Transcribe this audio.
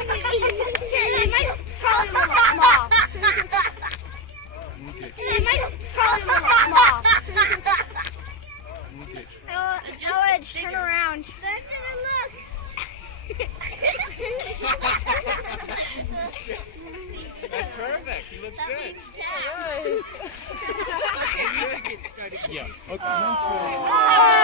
It might probably a little small. It might probably a little small. Alex, turn around. That's perfect. He looks good. Yeah. Okay.